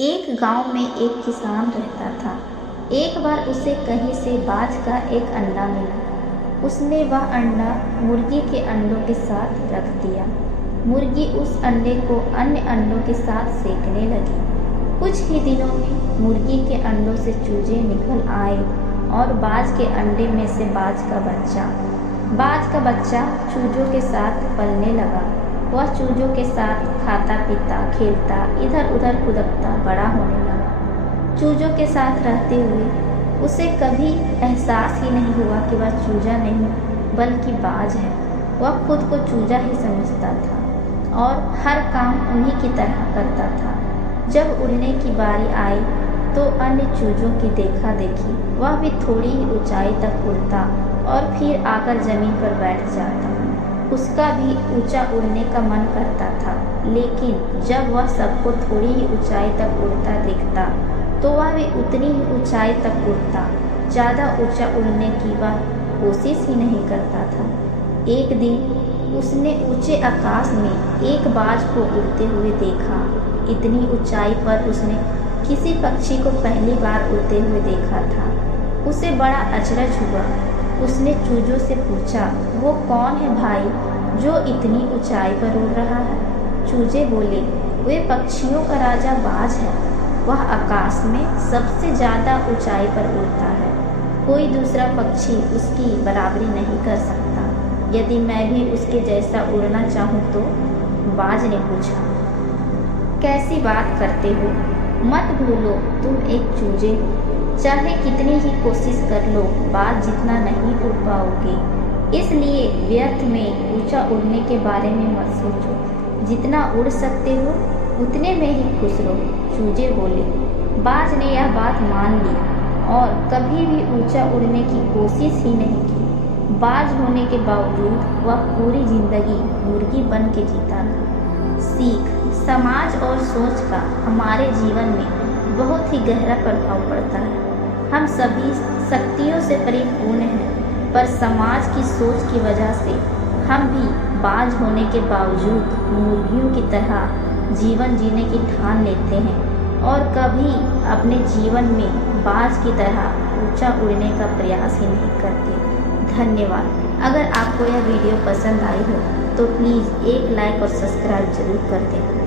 एक गांव में एक किसान रहता था। एक बार उसे कहीं से बाज का एक अंडा मिला। उसने वह अंडा मुर्गी के अंडों के साथ रख दिया। मुर्गी उस अंडे को अन्य अंडों के साथ सेकने लगी। कुछ ही दिनों में मुर्गी के अंडों से चूजे निकल आए और बाज के अंडे में से बाज का बच्चा चूजों के साथ पलने लगा। वह चूजों के साथ खाता पीता खेलता इधर उधर कूदता बड़ा होने लगा। चूजों के साथ रहते हुए उसे कभी एहसास ही नहीं हुआ कि वह चूजा नहीं बल्कि बाज है। वह खुद को चूजा ही समझता था और हर काम उन्हीं की तरह करता था। जब उड़ने की बारी आई तो अन्य चूजों की देखा देखी वह भी थोड़ी ही ऊंचाई तक उड़ता और फिर आकर जमीन पर बैठ जाता। उसका भी ऊंचा उड़ने का मन करता था, लेकिन जब वह सबको थोड़ी ही ऊंचाई तक उड़ता देखता तो वह भी उतनी ही ऊंचाई तक उड़ता। ज़्यादा ऊंचा उड़ने की वह कोशिश ही नहीं करता था। एक दिन उसने ऊंचे आकाश में एक बाज को उड़ते हुए देखा। इतनी ऊंचाई पर उसने किसी पक्षी को पहली बार उड़ते हुए देखा था। उसे बड़ा अचरज हुआ। उसने चूजों से पूछा, वो कौन है भाई जो इतनी ऊंचाई पर उड़ रहा है? चूजे बोले, वे पक्षियों का राजा बाज है। वह आकाश में सबसे ज़्यादा ऊंचाई पर उड़ता है। कोई दूसरा पक्षी उसकी बराबरी नहीं कर सकता। यदि मैं भी उसके जैसा उड़ना चाहूँ तो? बाज ने पूछा। कैसी बात करते हो? मत भूलो तुम एक चूजे हो। चाहे कितनी ही कोशिश कर लो बाज जितना नहीं उड़ पाओगे। इसलिए व्यर्थ में ऊंचा उड़ने के बारे में मत सोचो। जितना उड़ सकते हो उतने में ही खुश रहो। चूजे बोले। बाज ने यह बात मान ली और कभी भी ऊंचा उड़ने की कोशिश ही नहीं की। बाज होने के बावजूद वह पूरी जिंदगी मुर्गी बन के जीता रहा। सीख, समाज और सोच का हमारे जीवन में बहुत ही गहरा प्रभाव पड़ता है। हम सभी शक्तियों से परिपूर्ण हैं, पर समाज की सोच की वजह से हम भी बाज होने के बावजूद मुर्गियों की तरह जीवन जीने की ठान लेते हैं और कभी अपने जीवन में बाज की तरह ऊंचा उड़ने का प्रयास ही नहीं करते। धन्यवाद। अगर आपको यह वीडियो पसंद आई हो तो प्लीज़ एक लाइक और सब्सक्राइब जरूर कर दें।